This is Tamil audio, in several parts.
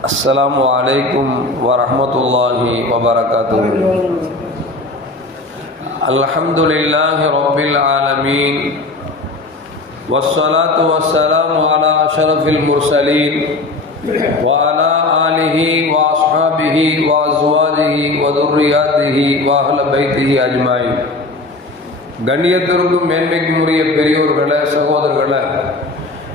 السلام عليكم ورحمة الله وبركاته الحمد لله رب العالمين والصلاة والسلام على أشرف المرسلين وعلى آله وأصحابه وأزواجه وذرياته وأهل بيته أجمعين கண்ணியத்திற்கும் மேன்மைக்கும் உரிய பெரியோர்களே சகோதரர்களே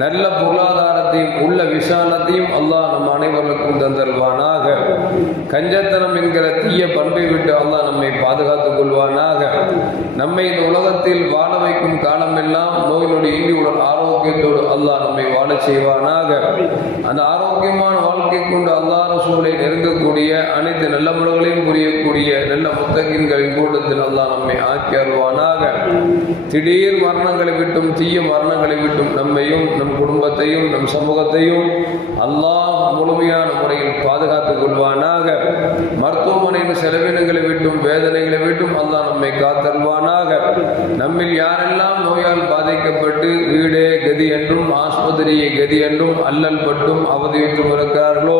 நல்ல பொருளாதாரத்தையும் உள்ள விசாலத்தையும் அல்லாஹ் நம் அனைவருக்கும் தந்தருவானாக கஞ்சத்தனம் என்கிற தீய பண்பை விட்டு அல்லாஹ் நம்மை பாதுகாத்துக் கொள்வானாக. நம்மை இந்த உலகத்தில் வாழ வைக்கும் காலமெல்லாம் நோய் நொடி ஆரோக்கியத்தோடு அல்லாஹ் நம்மை வாழச் செய்வானாக. அந்த ஆரோக்கியமான வாழ்க்கை கொண்டு அல்லாஹ் சூழலை நெருங்கக்கூடிய அனைத்து நல்ல முறைகளையும் புரியக்கூடிய நல்ல முத்தகின்களின் கூட்டத்தில் அல்லாஹ் நம்மை ஆக்கி அருவானாக திடீர் மரணங்களை விட்டும் தீய மரணங்களை விட்டும் நம்மையும் நம் குடும்பத்தையும் நம் சமூகத்தையும் அல்லாஹ் முழுமையான முறையில் பாதுகாத்துக் கொள்வானாக. மருத்துவமனையின் செலவினங்களை விட்டும் வேதனைகளை விட்டும் அல்லாஹ் நம்மை காத்தல்வானாக நம்மில் யாரெல்லாம் நோயால் பாதிக்கப்பட்டு வீடே கதி என்றும் ஆஸ்பத்திரியை கதி என்றும் அல்லல் பட்டும் அவதியுற்றும் இருக்கிறார்களோ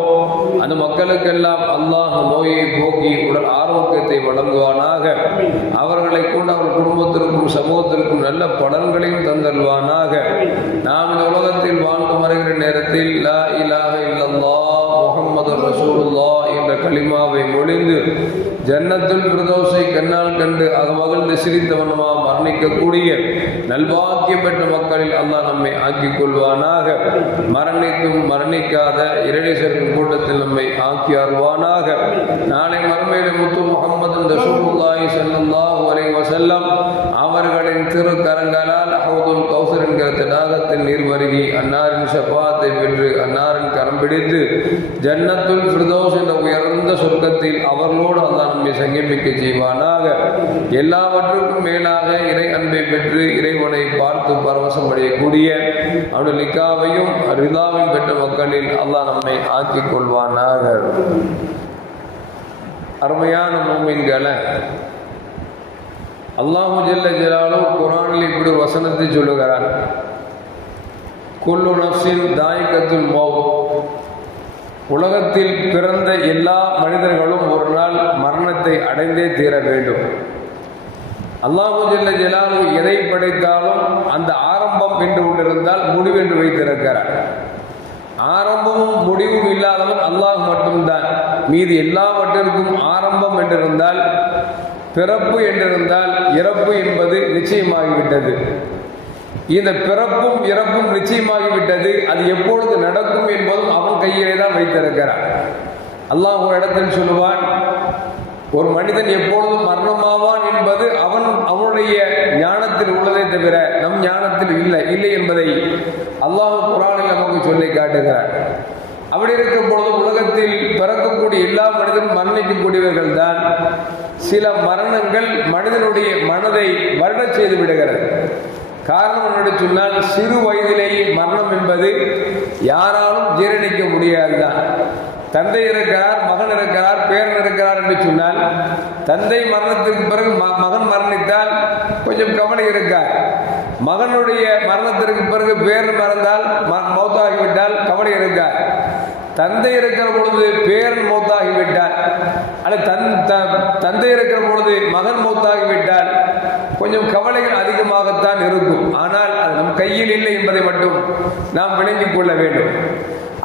அந்த மக்களுக்கெல்லாம் அல்லாஹ் நோயை போக்கி உடல் ஆரோக்கியத்தை வழங்குவானாக. அவர்களை கொண்டு அவர் குடும்பத்திற்கும் சமூகத்திற்கும் நல்ல பலன்களையும் தந்தல்வானாக நாம் இந்த உலகத்தில் வாழ்ந்து மறைகிற நேரத்தில் லா இலாக இல்லல்லா முகமது ரசூலுல்லா என்ற கலிமாவை மொழிந்து ஜன்னத்துல் பிரதோஷை கண்ணால் கண்டு அது மகிழ்ந்து சிரித்தவனமா மரணிக்கக்கூடிய நல்வாக்கியம் பெற்ற மக்களில் அல்லாஹ் நம்மை ஆக்கிக் கொள்வானாக. மரணித்தும் மரணிக்காத இரணேசரின் கூட்டத்தில் நம்மை ஆக்கி அருவானாக நாளை மறுமையில முத்து முகமது ரசூலுல்லாஹி ஸல்லல்லாஹு அலைஹி வஸல்லம் அவர்களின் திருக்கரங்களால் ஹவுதுல் கௌசர் என்கிற தடாகத்தில் நீர் வருகி அன்னாரின் ஷபாத்தை பெற்று அன்னாரின் கரம் பிடித்து ஜன்னத்துல் ஃபிர்தௌஸ் என்ற உயர்ந்த சொர்க்கத்தில் அவர்களோடு அல்லாஹ் நம்மை சங்கமிக்க செய்வானாக. எல்லாவற்றுக்கும் மேலாக இறை அன்பை பெற்று இறைவனை பார்த்து பரவசம் அடையக்கூடிய அவனுடைய நிக்காவையும் ரிதாவையும் பெற்ற மக்களில் அல்லாஹ் நம்மை ஆக்கிக் கொள்வானாக. அருமையான மூமின்களை அல்லாஹு ஜல்ல ஜலாலும் குரானில் இப்படி வசனத்தை சொல்லுகிறார். குல்லு நப்சின் தாய்கத்துல் மௌ உலகத்தில் பிறந்த எல்லா மனிதர்களும் ஒரு நாள் மரணத்தை அடைந்தே தீர வேண்டும். அல்லாஹு ஜல்ல ஜலாலு எதை படைத்தாலும் அந்த ஆரம்பம் என்று கொண்டிருந்தால் முடிவென்று வைத்திருக்கிறார். ஆரம்பமும் முடிவும் இல்லாதவன் அல்லாஹ் மட்டும்தான். மீது எல்லாவற்றிற்கும் ஆரம்பம் என்றிருந்தால் பிறப்பு என்றிருந்தால் இறப்பு என்பது நிச்சயமாகிவிட்டது. இந்த பிறப்பும் இறப்பும் நிச்சயமாகிவிட்டது. அது எப்பொழுது நடக்கும் என்பதும் அவன் கையிலே தான் வைத்திருக்கிறான். அல்லாஹ் ஒரு இடத்தில் சொல்லுவான் ஒரு மனிதன் எப்பொழுதும் மரணமாவான் என்பது அவன் அவனுடைய ஞானத்தில் உள்ளதை தவிர நம் ஞானத்தில் இல்லை இல்லை என்பதை அல்லாஹ் குரானில் நமக்கு சொல்லி காட்டுகிறார் அப்படி இருக்கும் பொழுது உலகத்தில் பிறக்கக்கூடிய எல்லா மனிதனும் மரணிக்கக்கூடியவர்கள் தான் சில மரணங்கள் மனிதனுடைய மனதை வருடச் செய்து விடுகிறது. காரணம் என்னென்னு சொன்னால் சிறு வயதிலேயே மரணம் என்பது யாராலும் ஜீரணிக்க முடியாது தான் தந்தை இருக்கிறார் மகன் இருக்கிறார் பேரன் இருக்கிறார் என்று சொன்னால் தந்தை மரணத்திற்கு பிறகு மகன் மரணித்தால் கொஞ்சம் கவலை இருக்கார் மகனுடைய மரணத்திற்கு பிறகு பேரன் மறந்தால் மௌத்தாகிவிட்டால் கவலை இருக்கார் தந்தை இருக்கிற பொழுது பேரன் மூத்தாகிவிட்டார். ஆனால் தன் தந்தை இருக்கிற பொழுது மகன் மௌத்தாகிவிட்டால் கொஞ்சம் கவலைகள் அதிகமாகத்தான் இருக்கும். ஆனால் அது நம் கையில் இல்லை என்பதை மட்டும் நாம் விளங்கிக் கொள்ள வேண்டும்.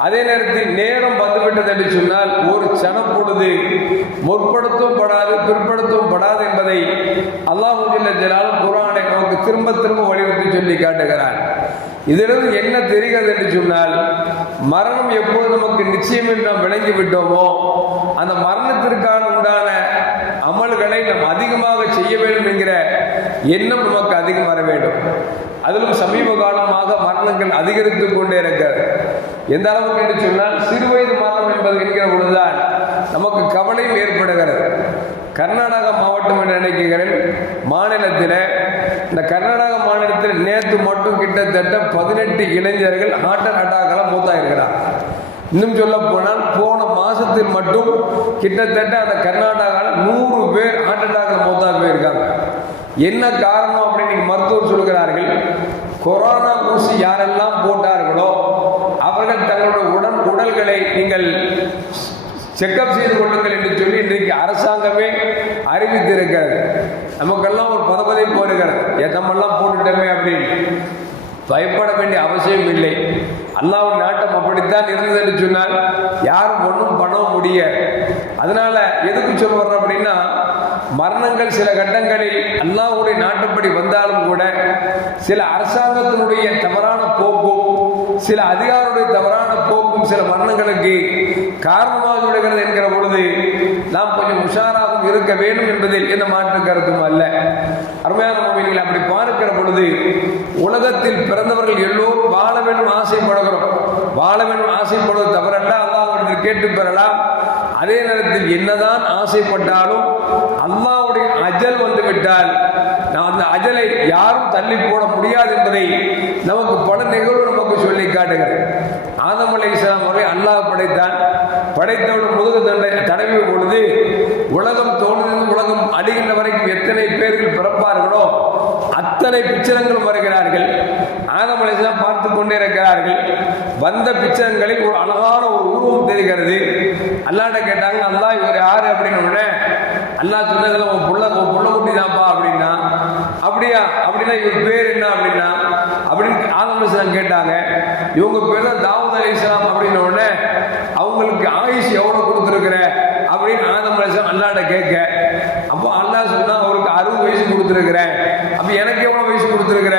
அதே நேரத்தில் நேரம் வந்துவிட்டது என்று சொன்னால் ஒரு சனம் பொழுது முற்படுத்தும் படாது பிற்படுத்தும் படாது என்பதை அல்லாஹுல்ல ஜலாலும் குரானை நமக்கு திரும்ப திரும்ப வலியுறுத்தி சொல்லி காட்டுகிறார். இதிலிருந்து என்ன தெரிகிறது என்று சொன்னால் மரணம் எப்போது நமக்கு நிச்சயம் என்று நாம் விளங்கி விட்டோமோ அந்த மரணத்திற்கான உண்டான அமல்களை நாம் அதிகமாக செய்ய வேண்டும் என்கிற எண்ணம் நமக்கு அதிகம் வர வேண்டும். அதிலும் சமீப காலமாக மரணங்கள் அதிகரித்து கொண்டே இருக்கிறது. எந்த அளவுக்கு என்று சொன்னால் சிறுவயது மரணம் என்பது என்கிற பொழுதுதான் நமக்கு கவலையும் ஏற்படுகிறது. கர்நாடகா நினைக்கிறேன் மாநிலத்தில் இந்த கர்நாடக மாநிலத்தில் நேற்று மட்டும் கிட்டத்தட்ட பதினெட்டு இளைஞர்கள் ஹார்ட் அட்டாக்கெல்லாம் மூத்தாயிருக்கிறார். இன்னும் சொல்ல போனால் போன மாதத்தில் மட்டும் கிட்டத்தட்ட அந்த கர்நாடகாவில் நூறு பேர் ஹார்ட் அட்டாக்ல மூத்தா போயிருக்காங்க. என்ன காரணம் அப்படின்னு நீங்கள் மருத்துவர் சொல்கிறார்கள் கொரோனா ஊசி யாரெல்லாம் போட்டார்களோ அவர்கள் தங்களுடைய உடல் உடல்களை நீங்கள் செக்கப் செய்து கொள்ளுங்கள் என்று சொல்லி இன்றைக்கு அரசாங்கமே அறிவித்திருக்கிறது. நமக்கெல்லாம் ஒரு பதபதை போருகிறது ஏன் நம்மெல்லாம் போட்டுட்டோமே அப்படின்னு. பயப்பட வேண்டிய அவசியம் இல்லை. அல்லாவின் நாட்டம் அப்படித்தான் இருந்தது என்று சொன்னால் யாரும் ஒன்றும் பண்ண முடியாது அதனால எதுக்கு சொல்லுறோம் அப்படின்னா மரணங்கள் சில கட்டங்களில் அல்லாவுடைய நாட்டுப்படி வந்தாலும் கூட சில அரசாங்கத்தினுடைய தவறான போக்கும் சில அதிகாரியுடைய தவறான போக்கும் சில மரணங்களுக்கு காரணமாக விடுகிறது என்கிற பொழுது நாம் கொஞ்சம் உஷாராகவும் இருக்க வேண்டும் என்பதில் எந்த மாற்று கருத்தும் அல்ல. அருமையான அப்படி பார்க்கிற பொழுது உலகத்தில் பிறந்தவர்கள் எல்லோரும் வாழ வேண்டும் ஆசைப்படுகிறோம். வாழ வேண்டும் ஆசைப்படுவது தவறல்ல அல்லாஹ் கேட்டு பெறலாம். அதே நேரத்தில் என்னதான் ஆசைப்பட்டாலும் அல்லாஹ் அஜல் வந்து விட்டால் நான் அந்த அஜலை யாரும் தள்ளி போட முடியாது என்பதை நமக்கு பல நிகழ்வு நமக்கு சொல்லி காட்டுகிறது. ஆதம் அலை இஸ்லாம் அவரை அல்லாஹ் படைத்தான். படைத்தவுடன் முதுகு தண்டை தடவிய பொழுது உலகம் தோன்றிலிருந்து உலகம் அழிகின்ற வரைக்கும் எத்தனை பேர்கள் பிறப்பார்களோ அத்தனை பிச்சரங்களும் வருகிறார்கள். ஆதம் அலை இஸ்லாம் பார்த்து கொண்டே இருக்கிறார்கள். வந்த பிச்சரங்களில் ஒரு அழகான ஒரு உருவம் தெரிகிறது. அல்லாட்ட கேட்டாங்க அல்லாஹ் இவர் யாரு? அப்படின்னு அல்லா சொன்னதுல உன் புள்ள உன் புள்ள குட்டி தான்ப்பா அப்படின்னா அப்படியா? அப்படின்னா இவர் பேர் என்ன? அப்படின்னா அப்படின்னு ஆதம் கேட்டாங்க. இவங்க பேர் தான் தாவூத் அலி இஸ்லாம் அப்படின்ன உடனே அவங்களுக்கு ஆயுஷ் எவ்வளோ கொடுத்துருக்குற? அப்படின்னு ஆதம் அலிஸ்லாம் அல்லாட்ட கேட்க அப்போ அல்லாஹ் சொன்னா அவருக்கு அறுபது வயசு கொடுத்துருக்குறேன். அப்போ எனக்கு எவ்வளோ வயசு கொடுத்துருக்குற?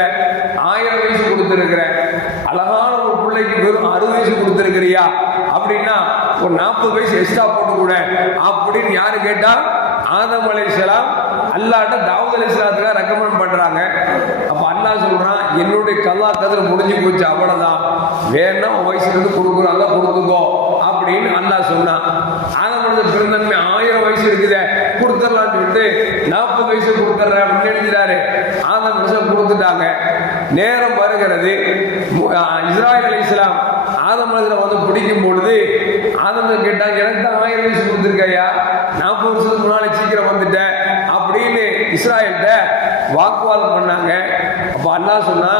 ஆயிரம் வயசு கொடுத்துருக்குறேன். அழகான ஒரு பிள்ளைக்கு வெறும் அறுபது வயசு கொடுத்துருக்கிறியா? அப்படின்னா ஒரு நாற்பது வயசு எக்ஸ்ட்ரா போட்டு கூட அப்படின்னு யாரு கேட்டா ஆதம் அலைசலாம் அல்லாட்ட தாவூத் அலைசலாத்துக்கு ரெக்கமெண்ட் பண்றாங்க. அப்ப அல்லாஹ் சொல்றான் என்னுடைய கல்லா கதிர் முடிஞ்சு போச்சு அவ்வளவுதான். வேணா உன் வயசுல இருந்து கொடுக்குறாங்க கொடுத்துக்கோ. அப்படின்னு அண்ணா சொன்னான். ஆதம் அலைசல் பிறந்தன்மை ஆயிரம் வயசு இருக்குதே கொடுத்துடலாம்னு சொல்லிட்டு நாற்பது வயசு கொடுத்துட்றேன் அப்படின்னு எழுதிறாரு ஆதம் அலைசல் கொடுத்துட்டாங்க. நேரம் வருகிறது. இஸ்ராயல் அலி இஸ்லாம் ஆதம் அலைசலை வந்து பிடிக்கும் பொழுது ஆதம் கேட்டாங்க எனக்கு தான் ஆயிரம் வயசு கொடுத்துருக்கையா? நாற்பது வருஷத்துக்கு முன்னாடி வாக்குவாதம் பண்ணாங்க. அப்போ அண்ணா சொன்னா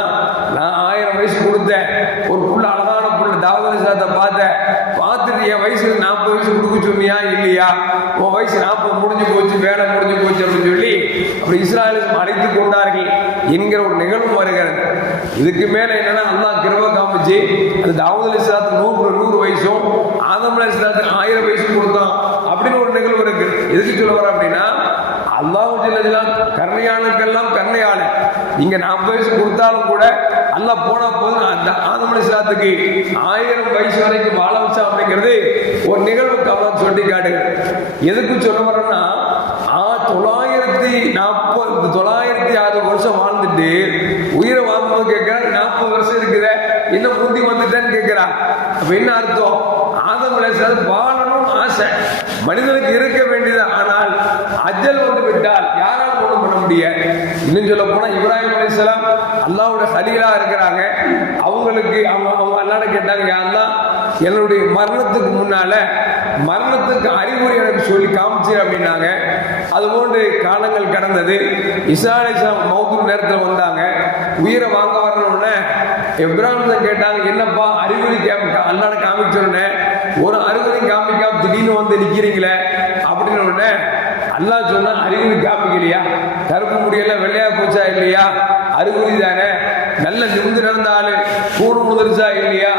நான் ஆயிரம் வயசு கொடுத்தேன். ஒரு புள்ள அழகான புள்ள தாவூத் சாத்தை பார்த்தேன். பார்த்துட்டு என் வயசுக்கு நாற்பது வயசு கொடுக்க சொன்னியா இல்லையா? உன் வயசு நாற்பது முடிஞ்சு போச்சு வேலை முடிஞ்சு போச்சு அப்படின்னு சொல்லி அப்படி இஸ்ராயலுக்கு அழைத்து கொண்டார்கள். என்கிற ஒரு நிகழ்வு வருகிறது. இதுக்கு மேல என்னன்னா அல்லா கிருவ காமிச்சு அந்த தாவூத் சாத்து நூறு நூறு வயசும் ஆதம் சாத்து ஆயிரம் வயசு கொடுத்தான் அப்படின்னு ஒரு நிகழ்வு இருக்கு. எதுக்கு சொல்ல வர அப்படின்னா அல்லாஹ் ஜல்லஜலா கருணையாளுக்கெல்லாம் கருணையாளு. இங்க நாற்பது வயசு கொடுத்தாலும் கூட அல்ல போனா போதும். அந்த ஆதமணி அலிஸ்லாத்துக்கு ஆயிரம் வயசு வரைக்கும் வாழ வச்சா அப்படிங்கிறது ஒரு நிகழ்வு கவனம் சொல்லி காட்டுகிறது. எதுக்கு சொல்ல வர்றேன்னா ஆ தொள்ளாயிரத்தி நாற்பது தொள்ளாயிரத்தி ஆறு வருஷம் வாழ்ந்துட்டு உயிரை வாங்கும்போது கேட்கிறார் நாற்பது வருஷம் இருக்குதே என்ன முந்தி வந்துட்டேன்னு கேட்கிறா அப்ப என்ன அர்த்தம்? ஆதம் சார் வாழணும் ஆசை. மனிதனுக்கு இருக்க வேண்டியது ஆனால் அஜல் வந்து விட்டால் யாரால் ஒன்றும் பண்ண முடியாது. இன்னும் சொல்ல போனால் இப்ராஹிம் அலிஸ்லாம் அல்லாவோட சலிகளா இருக்கிறாங்க. அவங்களுக்கு அவங்க அவங்க அல்லாட கேட்டாங்க யாரெல்லாம் என்னுடைய மரணத்துக்கு முன்னால மரணத்துக்கு அறிகுறி எனக்கு சொல்லி காமிச்சு அப்படின்னாங்க. அதுபோன்று காலங்கள் கடந்தது. இசா அலிஸ்லாம் மௌத்து நேரத்தில் வந்தாங்க. உயிரை வாங்க வரணும்னு இப்ராஹிம் கேட்டாங்க என்னப்பா அறிகுறி கேட்க அல்லாட காமிச்சோன்னே ஒரு அறிகுறி காமிக்காம திடீர்னு வந்து நிக்கிறீங்களே அப்படின்னு உடனே அல்லா சொன்னா அறிகுறி காமிக்கலையா? கருப்பு முடியெல்லாம் வெள்ளையா போச்சா இல்லையா? அறிகுறி தானே. நல்ல நிமிந்து நடந்த கூடு முதிர்ச்சா இல்லையா?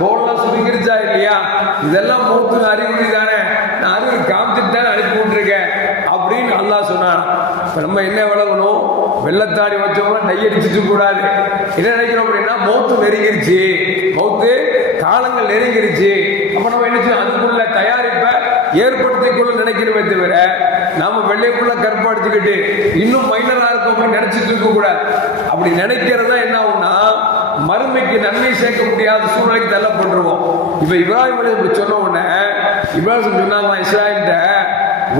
தோல்லாம் சுருங்கிருச்சா இல்லையா? இதெல்லாம் மூத்து அறிகுறி தானே. நான் அறிகுறி காமிச்சிட்டு தானே அனுப்பி விட்டுருக்கேன் அப்படின்னு அல்லா சொன்னான். இப்ப நம்ம என்ன விளங்கணும் வெள்ளத்தாடி வச்சவங்க டை அடிச்சுட்டு கூடாது. என்ன நினைக்கிறோம் அப்படின்னா மௌத்து நெருங்கிருச்சு. மௌத்து காலங்கள் நெருங்கிருச்சு. அப்ப நம்ம என்ன செய்யும் அதுக்குள்ள தயாரிப்பை ஏற்படுத்திக் கொள்ள நினைக்கிறோமே தவிர நாம வெள்ளைக்குள்ள கற்பாடிச்சுக்கிட்டு இன்னும் மைனரா இருக்கோம் நினைச்சிட்டு இருக்க கூடாது. அப்படி நினைக்கிறதா என்ன ஆகும்னா மறுமைக்கு நன்மை சேர்க்க முடியாத சூழ்நிலைக்கு தள்ளப்பட்டுருவோம். இப்ப இப்ராஹிம் சொன்ன உடனே இப்ராஹிம் சொன்னாங்க இஸ்ராயல்கிட்ட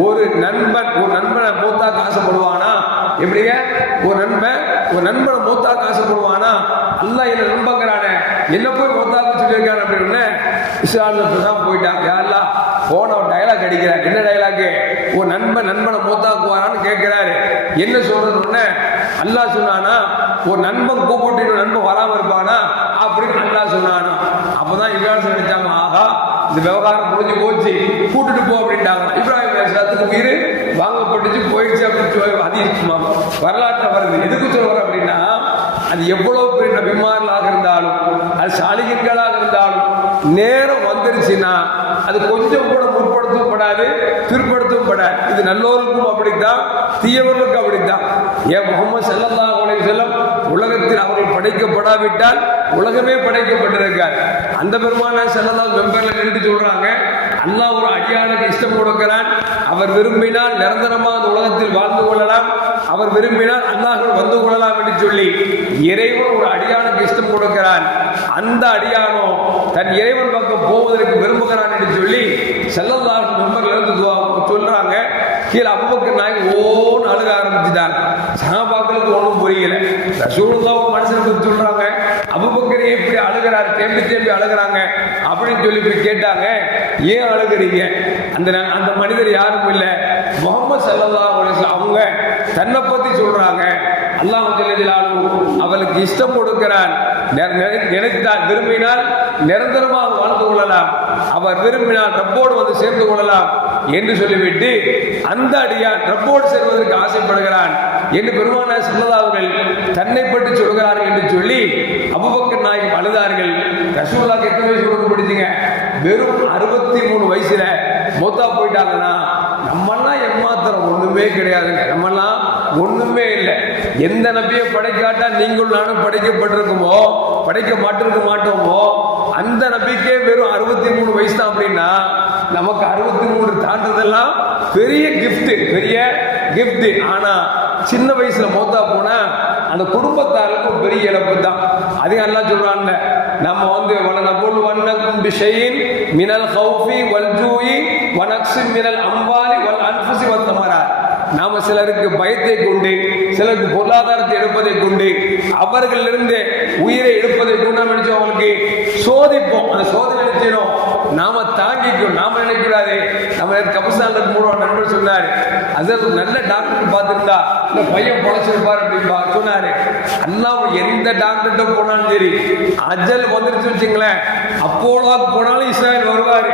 ஒரு நண்பன் ஒரு நண்பனை மூத்தாக்கு ஆசைப்படுவானா? எப்படிங்க? ஒரு நண்பன் ஒரு நண்பனை மூத்தாக்க ஆசைப்படுவானா? அல்ல என்ன நண்பங்கிறானே. என்ன போய் மூத்தாக்க சொல்லியிருக்காரு அப்படின்னு இஸ்லாமில் தான் போயிட்டான். யாரெல்லாம் போன ஒரு டைலாக் அடிக்கிறார். என்ன டைலாக்கு உன் நண்பன் நண்பனை மூத்தாக்குவாரான்னு கேட்கிறாரு. என்ன சொல்றது உடனே அல்லாஹ் சொன்னானா ஒரு நண்பன் கூப்பிட்டு நண்பன் வராம இருப்பானா? அப்படின்னு அல்லா சொன்னானா. அப்பதான் இப்ராஹிம் நினைச்சாங்க ஆஹா இந்த விவகாரம் முடிஞ்சு போச்சு. கூட்டுட்டு போ அப்படின்ட்டாங்க இப்ராஹிம் அலிஸ்லாத்துக்கு உயிர் வாங்கப்பட்டுச்சு போயிடுச்சு அப்படின்னு சொல்லி அதிகம் வரலாற்றில் வருது. எதுக்கு சொல்றேன் அப்படின்னா அது எவ்வளவு பெரிய நபிமார்களாக இருந்தாலும் அது சாலிகர்களாக இருந்தாலும் நேரம் வந்துருச்சுன்னா அது கொஞ்சம் கூட முற்படுத்தவும் படாது பிற்படுத்தவும் படாது. இது நல்லோருக்கும் அப்படித்தான் தீயவர்களுக்கும் அப்படித்தான். ஏன் முகமது செல்லல்லா அலைஹி செல்லம் உலகத்தில் அவர்கள் படைக்கப்படாவிட்டால் உலகமே படைக்கப்பட்டிருக்கார். அந்த பெருமான செல்லலாம் மெம்பர்ல நின்று சொல்றாங்க. அல்லா ஒரு அடியானுக்கு இஷ்டம் கொடுக்கிறான். அவர் விரும்பினால் நிரந்தரமாக அந்த உலகத்தில் வாழ்ந்து கொள்ளலாம். அவர் விரும்பினால் அல்லாஹ் வந்து கொள்ளலாம் என்று சொல்லி இறைவன் ஒரு அடியானுக்கு இஷ்டம் கொடுக்கிறான். அந்த அடியானோ தன் இறைவன் பக்கம் போவதற்கு விரும்புகிறான் என்று சொல்லி செல்லல்லாஹ் மெம்பர்ல இருந்து சொல்றாங்க. கீழே அபுபக்கர் நாய் ஓன்னு அழுக ஆரம்பிச்சுட்டாங்க. சகாபாக்களுக்கு ஒன்றும் புரியல. ரசூலுல்லா ஒரு மனுஷனை பத்தி சொல்றாங்க அபுபக்கரே எப்படி அழுகிறாரு தேம்பி தேம்பி அழுகிறாங்க அப்படின்னு சொல்லி போய் கேட்டாங்க. ஏன் அழுகிறீங்க? அந்த ந- அந்த மனிதர் யாரும் இல்லை. முகமது சல்லா அவங்க தன்னை பத்தி சொல்றாங்க. அல்லாஹ் ஜல்லஜலாலு அவளுக்கு இஷ்டம் கொடுக்கிறான் நெ- நினைத்தால் விரும்பினால் நிரந்தரமாக வாழ்ந்து கொள்ளலாம். அவர் விரும்பினால் ரப்போடு வந்து சேர்ந்து கொள்ளலாம் என்று சொல்லிவிட்டு அந்த அடியான் ரப்போடு சேர்வதற்கு ஆசைப்படுகிறான் என்று பெருமான சொல்லதாவர்கள் தன்னை பற்றி சொல்கிறார்கள் என்று சொல்லி அபுபக்கர் நாயகம் அழுதார்கள். ரசூல்லாக்கு எத்தனை வயசு கொடுக்க பிடிச்சிங்க? வெறும் அறுபத்தி மூணு வயசுல மூத்தா போயிட்டாங்கன்னா நம்மெல்லாம் எம்மாத்திரம் ஒண்ணுமே கிடையாதுங்க. நம்மெல்லாம் ஒண்ணுமே இல்லை. எந்த நபியை படைக்காட்டா நீங்கள் நானும் படைக்கப்பட்டிருக்குமோ படைக்க மாட்டிருக்க மாட்டோமோ அந்த நபிக்கே வெறும் அறுபத்தி மூணு வயசு தான் அப்படின்னா நமக்கு அறுபத்தி மூணு தாண்டதெல்லாம் பெரிய கிஃப்ட் பெரிய கிஃப்ட் ஆனா சின்ன வயசுல மௌத்தா போனா அந்த குடும்பத்தாருக்கு ஒரு பெரிய இழப்பு தான் அதே நல்லா சொல்றாங்க நம்ம வந்து வல வண்ணக்கும் பிஷையின் மினல் ஹௌஃபி வல் ஜூயி வனக்ஸி மினல் அம்பாலி வல் அன்புசி வந்த தமராத். நாம சிலருக்கு பயத்தை கொண்டு சிலருக்கு பொருளாதாரத்தை எடுப்பதை கொண்டு அவர்களிலிருந்து உயிரை எடுப்பதை கொண்டு நாம் நினைச்சோம் அவங்களுக்கு சோதிப்போம். அந்த சோதனை நினைச்சிடும் நாம தாங்கிக்கும் நாம நினைக்கூடாது நம்ம கபஸ்தான்ல மூணு நண்பர் சொன்னாரு. அது நல்ல டாக்டர் பார்த்துருந்தா இந்த பையன் பொழைச்சிருப்பார் அப்படின்பா சொன்னாரு. அல்லாம எந்த டாக்டர்கிட்ட போனாலும் சரி அஜல் வந்துருச்சு வச்சுங்களேன். அப்போலோக்கு போனாலும் இஸ்ராயல் வருவாரு.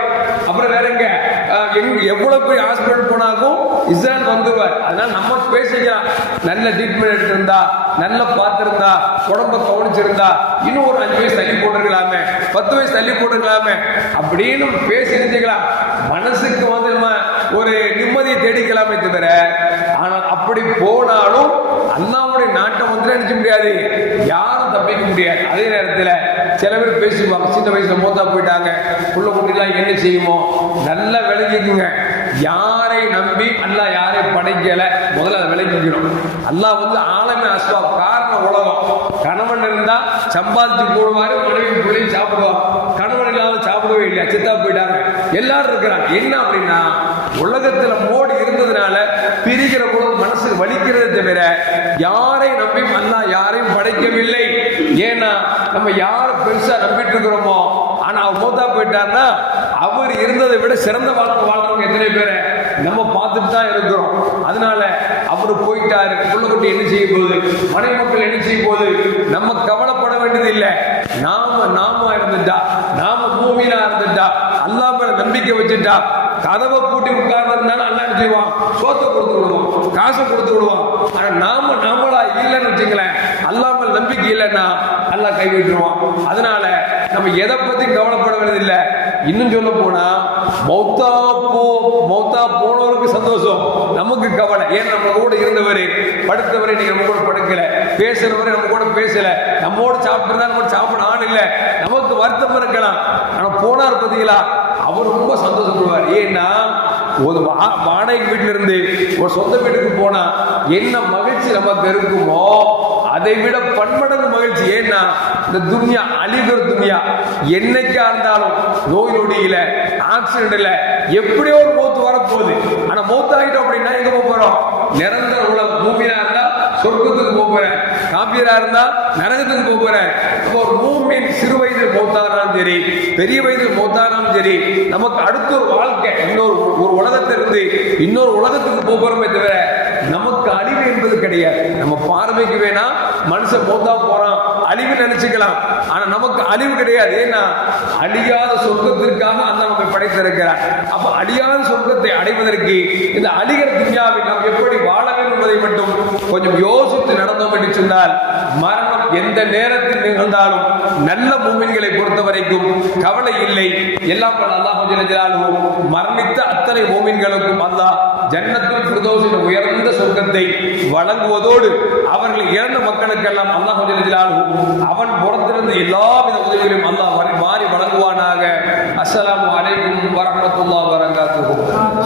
அப்புறம் வேற எங்க அஹ், எவ்வளவு பெரிய ஹாஸ்பிட்டல் போனாலும் இஸ்ரேல் வந்துருவார். அதனால நம்ம பேசிக்கலாம் நல்ல ட்ரீட்மெண்ட் எடுத்திருந்தா நல்ல பார்த்திருந்தா உடம்ப கவனிச்சிருந்தா இன்னும் ஒரு அஞ்சு வயசு தள்ளி போட்டுருக்கலாமே பத்து வயசு தள்ளி போட்டுருக்கலாமே அப்படின்னு பேசி இருந்துக்கலாம் மனசுக்கு வந்து நம்ம ஒரு நிம்மதியை தேடிக்கலாமே தவிர ஆனால் அப்படி போனாலும் அண்ணாவுடைய நாட்டை வந்து நினைக்க முடியாது. யாரும் தப்பிக்க முடியாது. அதே நேரத்தில் சில பேர் பேசுவாங்க சின்ன வயசுல மூத்தா போயிட்டாங்க. புள்ள குட்டிலாம் என்ன செய்யுமோ? நல்லா விளங்கிக்குங்க. யாரை நம்பி அல்லாஹ் யாரை படைக்கல முதல்ல அதை விளங்கிக்கணும். அல்லாஹ் வந்து ஆலமே அஸ்வா காரணம் உலகம். கணவன் இருந்தா சம்பாதிச்சு போடுவாரு மனைவி பிள்ளையும் சாப்பிடுவாங்க கணவன் இல்லாமல் சாப்பிடவே இல்லையா? சித்தா போயிட்டாங்க. எல்லாரும் இருக்கிறாங்க. என்ன அப்படின்னா உலகத்துல மோடி இருந்ததுனால பிரிக்கிற பொழுது மனசு வலிக்கிறது தவிர யாரை நம்பி அல்லாஹ் யாரையும் படைக்கவில்லை. ஏன்னா நம்ம யாரை பெருசா நம்பிட்டு இருக்கிறோமோ ஆனா அவர் மூத்தா போயிட்டாருன்னா அவர் இருந்ததை விட சிறந்த வாழ்க்கை வாழ்றவங்க எத்தனை பேரை? நம்ம பார்த்துட்டு தான் இருக்கிறோம். அதனால அவர் போயிட்டாரு. பிள்ளைக்குட்டி என்ன செய்ய போகுது? மனை மக்கள் என்ன செய்ய போகுது? நம்ம கவலைப்பட வேண்டியது இல்லை. நாம நாம இருந்துட்டா. நாம பூமியில இருந்துட்டா. அல்லாம நம்பிக்கை வச்சுட்டா. கதவை பூட்டி உட்கார்ந்திருந்தாலும் அல்லா என்ன செய்வான்? சோத்தை கொடுத்து விடுவான் காசை கொடுத்து விடுவான். ஆனா நாம நாமளா இல்லைன்னு வச்சுங்களேன் அல்லாமல் நம்பிக்கை இல்லைன்னா நல்லா கை விட்டுருவான் அதனால நம்ம எதை பத்தி கவலைப்பட வேண்டியதில்லை. இன்னும் சொல்ல போனா மௌத்தா போ மௌத்தா போனவருக்கு சந்தோஷம். நமக்கு கவலை. ஏன்? நம்ம கூட இருந்தவர் படுத்தவரை நீங்க நம்ம கூட படுக்கல. பேசுறவரை நம்ம கூட பேசல. நம்மோட சாப்பிட்டுருந்தா நம்ம சாப்பிட ஆள் இல்லை. நமக்கு வருத்தம் இருக்கலாம். ஆனா போனார் பார்த்தீங்களா அவர் ரொம்ப சந்தோஷப்படுவார். ஏன்னா ஒரு வா- வாடகை வீட்டுல இருந்து ஒரு சொந்த வீட்டுக்கு போனா என்ன மகிழ்ச்சி நமக்கு இருக்குமோ அதை விட பன்மடங்கு மகிழ்ச்சி. ஏன்னா இந்த துன்யா அழிகிற துன்யா என்னைக்கா இருந்தாலும் நோய் நொடியில ஆக்சிடென்ட்ல எப்படியோ ஒரு மூத்து வரப்போகுது. ஆனா மூத்தாகிட்டோம் அப்படின்னா எங்க போறோம்? நிரந்தர உலக சொர்க்கத்துக்கு போக போறேன். காப்பீரா இருந்தா நரகத்துக்கு போக போறேன். ஒரு மூமின் சிறு வயதில் மூத்தானாலும் சரி பெரிய வயதில் மூத்தானாலும் சரி நமக்கு அடுத்த ஒரு வாழ்க்கை இன்னொரு ஒரு உலகத்திலிருந்து இன்னொரு உலகத்துக்கு போக போறோமே தவிர நமக்கு அழிவு என்பது கிடையாது. நம்ம பார்வைக்கு வேணா மனுஷன் போத்தா போறான் அழிவு நினைச்சுக்கலாம். ஆனா நமக்கு அழிவு கிடையாது. ஏன்னா அழியாத சொர்க்கத்திற்காக அந்த நம்மை படைத்திருக்கிறார் அப்ப அழியாத சொர்க்கத்தை அடைவதற்கு இந்த அழிகிற துன்யாவில் நாம் எப்படி வாழ வேண்டும் என்பதை மட்டும் கொஞ்சம் யோசித்து நடந்தோம் என்று சொன்னால் மரணம் எந்த நேரத்தில் நிகழ்ந்தாலும் நல்ல மூமின்களை பொறுத்த வரைக்கும் கவலை இல்லை. எல்லாம் வல்ல அல்லாஹ் மரணித்த அத்தனை மூமின்களுக்கும் அல்லாஹ் ஜன்னத்தில் பிரதோஷின் உயர்ந்த சொர்க்கத்தை வழங்குவதோடு அவர்கள் இறந்த மக்களுக்கெல்லாம் அல்லாஹ் அவன் புறத்திலிருந்து எல்லா வித உதவிகளையும் அல்லாஹ் மாறி வழங்குவானாக. அஸ்லாம் வலைக்கும் வரமத்துல்லா வரகாத்துஹு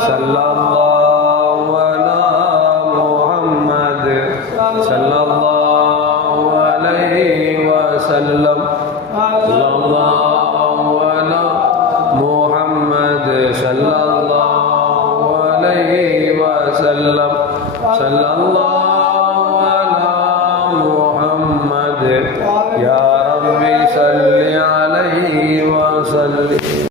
ஸல்லல்லாஹு